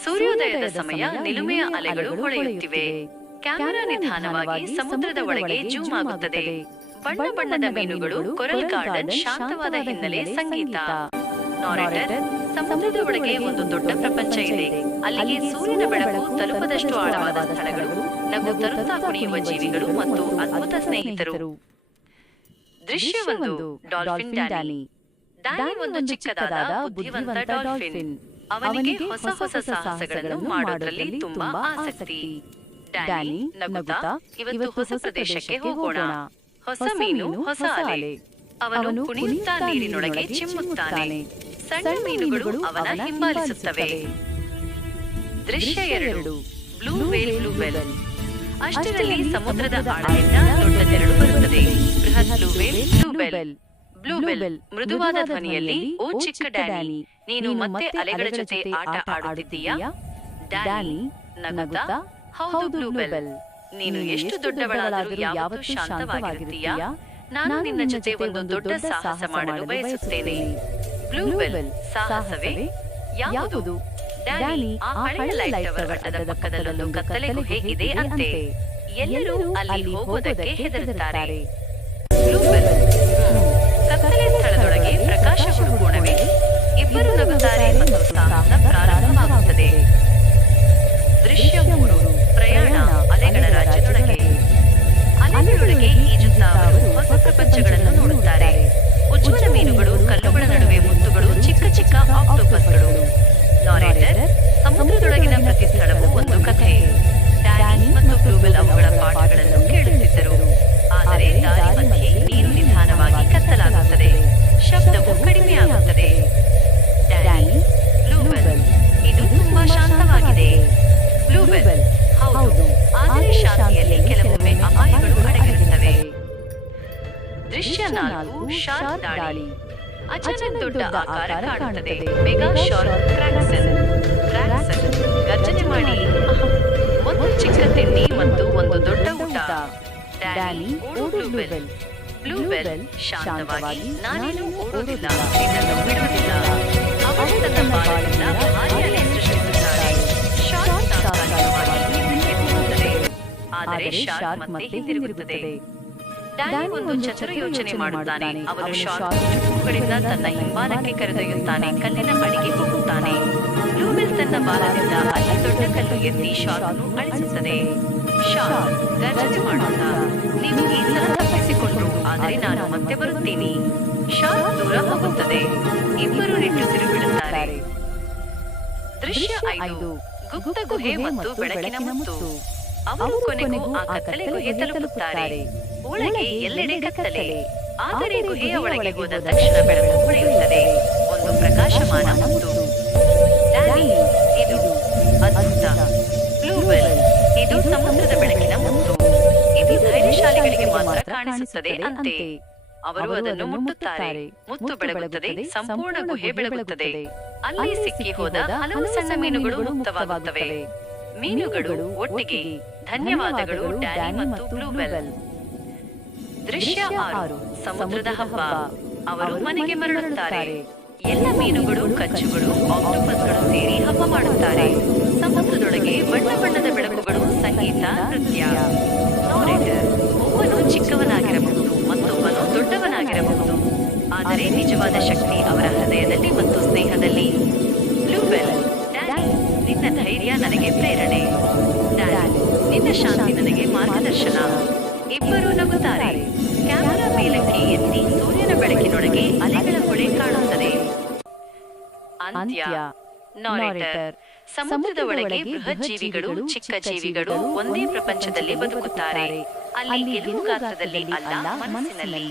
ಸೂರ್ಯೋದಯದ ಸಮಯ ನಿಲುಮೆಯ ಅಲೆಗಳು ಹೊಳೆಯುತ್ತಿವೆ. ಕ್ಯಾಮೆರಾ ನಿಧಾನವಾಗಿ ಸಮುದ್ರದ ಒಳಗೆ ಜೂಮ್ ಆಗುತ್ತದೆ. ಬಣ್ಣ ಬಣ್ಣದ ಮೀನುಗಳು, ಕೊರಲ್ ಗಾರ್ಡನ್, ಶಾಂತವಾದ ಹಿನ್ನೆಲೆ, ಸಂಗೀತ. ನಾರೇಟರ್: ಸಮುದ್ರದ ಒಳಗೆ ಒಂದು ದೊಡ್ಡ ಪ್ರಪಂಚ ಇದೆ. ಅಲ್ಲಿಗೆ ಸೂರ್ಯನ ಬೆಳಕು ತಲುಪದಷ್ಟು ಆಳವಾದ ಸ್ಥಳಗಳು, ನಗು ತರುತ್ತಾ ಕುಣಿಯುವ ಜೀವಿಗಳು ಮತ್ತು ಅದ್ಭುತ ಸ್ನೇಹಿತರು. ದೃಶ್ಯ 1: ಡಾಲ್ಫಿನ್ ಡ್ಯಾನಿ. ಡ್ಯಾನಿ ಒಂದು ಚಿಕ್ಕದಾದ ಬುದ್ಧಿವಂತ ಡಾಲ್ಫಿನ್. ಅವನಿಗೆ ಹೊಸ ಹೊಸ ಸಾಹಸಗಳನ್ನು ಮಾಡೋದ್ರಲ್ಲಿ ತುಂಬಾ ಆಸಕ್ತಿ. ಡ್ಯಾನಿ ನಗುತ್ತಾ, ಇವತ್ತು ಹೊಸ ಪ್ರದೇಶಕ್ಕೆ ಹೋಗೋಣ. ಹೊಸ ಮೀನು, ಹೊಸ ಅಲೆ. ಅವನು ಕುಣಿಯುತ್ತಾ ನೀರಿನೊಳಗೆ ಚಿಮ್ಮುತ್ತಾನೆ. ಸಣ್ಣ ಮೀನುಗಳು ಅವನ ಹಿಂಬಾಲಿಸುತ್ತವೆ. ದೃಶ್ಯ 2: ಬ್ಲೂ ವೇಲ್, ಬ್ಲೂ ವೆಲ್. ಅಷ್ಟರಲ್ಲಿ ಸಮುದ್ರದ ಆಳದಿಂದ ದೊಡ್ಡ ತೆರಳು ಬರುತ್ತದೆ. ಬೃಹತ್ blue veil, blue bell. Blue bell ಮೃದುವಾದ ಧ್ವನಿಯಲ್ಲಿ, ಓ ಚಿಕ್ಕ ಡ್ಯಾನಿ, ನೀನು ಮತ್ತೆ ಅಲೆಗಳ ಜೊತೆ ಆಟ ಆಡುತ್ತಿದ್ದೀಯಾ? ಡ್ಯಾನಿ ನಗುತ್ತಾ, ಹೌದು ಬ್ಲೂ ಬೆಲ್, ನೀನು ಎಷ್ಟು ದೊಡ್ಡವಳಾದರೂ ಯಾವತ್ತೂ ಶಾಂತವಾಗಿರುತ್ತೀಯಾ? ನಾನು ನಿನ್ನ ಜೊತೆ ಒಂದು ದೊಡ್ಡ ಸಾಹಸ ಮಾಡಲು ಬಯಸುತ್ತೇನೆ. ಬ್ಲೂ ಬೆಲ್: ಸಾಹಸವೇ? ಯಾವುದು? ಡ್ಯಾನಿ: ಆ ಹಳೆಯ ಲೈಟ್ ಟವರ್ ಅಡ್ಡದ ಪಕ್ಕದಲ್ಲೊಂದು ಕತ್ತಲೆ ಗುಹೆ ಇದೆ ಅಂತೆ. ಎಲ್ಲರೂ ಅಲ್ಲಿ ಹೋಗೋದಕ್ಕೆ ಹೆದರುತ್ತಾರೆ. ಬ್ಲೂ ಬೆಲ್: ಕತ್ತಲೆ ಸ್ಥಳದೊಳಗೆ ಪ್ರಕಾಶ ಹುಡುಕೋಣವೇ? ಇಬ್ಬರು ನಗುತ್ತಾರೆ ಮತ್ತು ಸಾಹಸ ಪ್ರಾರಂಭವಾಗುತ್ತದೆ. ದೃಶ್ಯ 3: ಪ್ರಯಾಣ ಅಲೆಗಳ ರಾಜ್ಯದೊಳಗೆ. ಅಲೆಗಳೊಳಗೆ ಈಜುತ್ತಾ ಅವರು ಹೊಸ ಪ್ರಪಂಚಗಳನ್ನು ನೋಡುತ್ತಾರೆ. ಉಜ್ವಲ ಮೀನುಗಳು, ಕಲ್ಲುಗಳ ನಡುವೆ ಮುತ್ತುಗಳು, ಚಿಕ್ಕ ಚಿಕ್ಕ ಆಕ್ಟೋಪಸ್ಗಳು. ನಾರೇಟರ್: ಸಮುದ್ರದೊಳಗಿನ ಪ್ರತಿ ಸ್ಥಳವೂ ಒಂದು ಕಥೆ. ಡ್ಯಾನಿ ಮತ್ತು ಬ್ಲೂ ಬೆಲ್ ಅವುಗಳ ಪಾಠಗಳನ್ನು ಕೇಳುತ್ತಿದ್ದರು. ಆದರೆ ದಾರಿ ಮಧ್ಯೆ ನೀರು ನಿಧಾನವಾಗಿ ಕತ್ತಲಾಗುತ್ತದೆ. ಶಬ್ದವು ಕಡಿಮೆಯಾಗುತ್ತದೆ. ಡ್ಯಾನಿ: ಬ್ಲೂ ಬೆಲ್: ಇದು ತುಂಬಾ ಶಾಂತವಾಗಿದೆ. ಬ್ಲೂ ಬೆಲ್: ಹೌದು, ಆದರೆ ಶಾಂತಿಯಲ್ಲಿ ಕೆಲವೊಮ್ಮೆ ಅಪಾಯಗಳು ಅಡಗಿರುತ್ತವೆ. ದೃಶ್ಯ 4: ಶಾರ್ಕ್ ದಾಳಿ. ಅಚಾನಕ್ ದೊಡ್ಡ ಆಕಾರ ಕಾಣುತ್ತದೆ. ಮೆಗಾ ಶಾರ್ಕ್ ಕ್ರ್ಯಾಕ್ಸನ್ ಗರ್ಜನೆ ಮಾಡಿ, ಒಂದು ಚಿಕ್ಕ ತಿಂಡಿ ಮತ್ತು ಒಂದು ದೊಡ್ಡ ಊಟ. ಡ್ಯಾನಿ: ಓಡು ಬ್ಲೂ ಬೆಲ್. ಬ್ಲೂ ಬೆಲ್ ಶಾಂತವಾಗಿ, ನಾನೇನು ಓಡೋದಿಲ್ಲ, ನಿನ್ನನ್ನು ಬಿಡುವುದಿಲ್ಲ. ಅವಳು ತನ್ನ ಬಾಲದಿಂದ ಭಾರಿ ಅಲೆ ಸೃಷ್ಟಿಸುತ್ತಾಳೆ. ಶಾರ್ಕ್ ತಾತ್ಕಾಲಿಕವಾಗಿ ಹಿಂದಕ್ಕೆ ಹೋಗುತ್ತದೆ, ಆದರೆ ಶಾರ್ಕ್ ಮತ್ತೆ ಹಿಂದಿರುಗುತ್ತದೆ. ಡ್ಯಾನಿ ಒಂದು ಚತುರ ಯೋಚನೆ ಮಾಡುತ್ತಾನೆ. ಅವನು ಶಾರ್ಕ್ ಚುಕ್ಕುಗಳಿಂದ ತನ್ನ ಹಿಂಬಾಲಕ್ಕೆ ಕರೆದೊಯ್ಯುತ್ತಾನೆ. ಕಲ್ಲಿನ ಅಡಿಗೆ ಹೋಗುತ್ತಾನೆ. ಬ್ಲೂ ಬೆಲ್ ತನ್ನ ಬಾಲದಿಂದ ಅತಿ ದೊಡ್ಡ ಕಲ್ಲು ಎತ್ತಿ ಶಾರ್ಕ್ನು ಅಳಿಸುತ್ತದೆ. ಶಾರ್ಕ್ ಗರ್ಜನೆ ಮಾಡುತ್ತಾ, ನೀವು ಈ ಸಲ ತಪ್ಪಿಸಿಕೊಂಡ್ರು, ಆದರೆ ನಾನು ಮತ್ತೆ ಬರುತ್ತೀನಿ. ಶಾರ್ಕ್ ದೂರ ಹೋಗುತ್ತದೆ. ಇಬ್ಬರು ನಿಟ್ಟುಸಿರು ಬಿಡುತ್ತಾರೆ. ದೃಶ್ಯ 5: ಗುಪ್ತ ಗುಹೆ ಮತ್ತು ಬೆಳಕಿನ ಮುತ್ತು. ಅವರು ಕೊನೆಗೂ ಆ ಕತ್ತಲೆ ಗುಹೆ ತಲುಪುತ್ತಾರೆ. ಒಳಗೆ ಎಲ್ಲೆಡೆ ಕತ್ತಲೆ, ಆದರೆ ಗುಹೆಯ ಒಳಗೆ ಹೋದ ತಕ್ಷಣ ಬೆಳಕು ಹೊಳೆಯುತ್ತದೆ. ಒಂದು ಪ್ರಕಾಶಮಾನ ಮುತ್ತು. ಡ್ಯಾನಿ: ಇದು ಅದ್ಭುತ. ಬ್ಲೂ ಬೆಲ್: ಇದು ಸಮುದ್ರದ ಬೆಳಕಿನ ಮುತ್ತು. ಇದು ಧೈರ್ಯಶಾಲಿಗಳಿಗೆ ಮಾತ್ರ ಕಾಣಿಸುತ್ತದೆ ಅಂತೆ. ಅವರು ಅದನ್ನು ಮುಟ್ಟುತ್ತಾರೆ. ಮುತ್ತು ಬೆಳಗುತ್ತದೆ. ಸಂಪೂರ್ಣ ಗುಹೆ ಬೆಳಗುತ್ತದೆ. ಅಲ್ಲಿ ಸಿಕ್ಕಿ ಹೋದ ಹಲವು ಸಣ್ಣ ಮೀನುಗಳು ಮುಕ್ತವಾಗುತ್ತವೆ. ಮೀನುಗಳು ಒಟ್ಟಿಗೆ, ಧನ್ಯವಾದಗಳು ಡ್ಯಾನಿ ಮತ್ತು ಬ್ಲೂ ಬೆಲ್. ದೃಶ್ಯ 6: ಸಮುದ್ರದ ಹಬ್ಬ. ಅವರು ಮನೆಗೆ ಮರಳುತ್ತಾರೆ. ಎಲ್ಲ ಮೀನುಗಳು, ಕಚ್ಚುಗಳು, ಆಕ್ಟೋಪಸ್ಗಳು ಸೇರಿ ಹಬ್ಬ ಮಾಡುತ್ತಾರೆ. ಸಮುದ್ರದೊಳಗೆ ಬಣ್ಣ ಬಣ್ಣದ ಬೆಳಕುಗಳು, ಸಂಗೀತ, ನೃತ್ಯ. ನಾರೇಟರ್: ಒಬ್ಬನು ಚಿಕ್ಕವನಾಗಿರಬಹುದು, ಮತ್ತೊಬ್ಬನು ದೊಡ್ಡವನಾಗಿರಬಹುದು, ಆದರೆ ನಿಜವಾದ ಶಕ್ತಿ ಅವರ ಹೃದಯದಲ್ಲಿ ಮತ್ತು ಸ್ನೇಹದಲ್ಲಿ. ಬ್ಲೂ ಬೆಲ್: ಡ್ಯಾನಿ, ನಿನ್ನ ಧೈರ್ಯ ನನಗೆ ಪ್ರೇರಣೆ. ಡ್ಯಾನಿ: ನಿನ್ನ ಶಾಂತಿ ನನಗೆ ಮಾರ್ಗದರ್ಶನ. ಇಬ್ಬರು ನಗುತ್ತಾರೆ. ಕ್ಯಾಮೆರಾ ಮೇಲಕ್ಕೆ ಎತ್ತಿ ಸೂರ್ಯನ ಬೆಳಕಿನೊಳಗೆ ಅಲೆಗಳ ಹೊಳೆ ಕಾಣುತ್ತದೆ. ಅಂತ್ಯ. ನಾರೇಟರ್: ಸಮುದ್ರದ ಒಳಗೆ ಬೃಹತ್ ಜೀವಿಗಳು, ಚಿಕ್ಕ ಜೀವಿಗಳು ಒಂದೇ ಪ್ರಪಂಚದಲ್ಲಿ ಬದುಕುತ್ತಾರೆ. ಅಲ್ಲಿ ಗೆಲುವು ಗಾತ್ರದಲ್ಲಿ ಅಲ್ಲ, ಮನಸ್ಸಿನಲ್ಲಿ.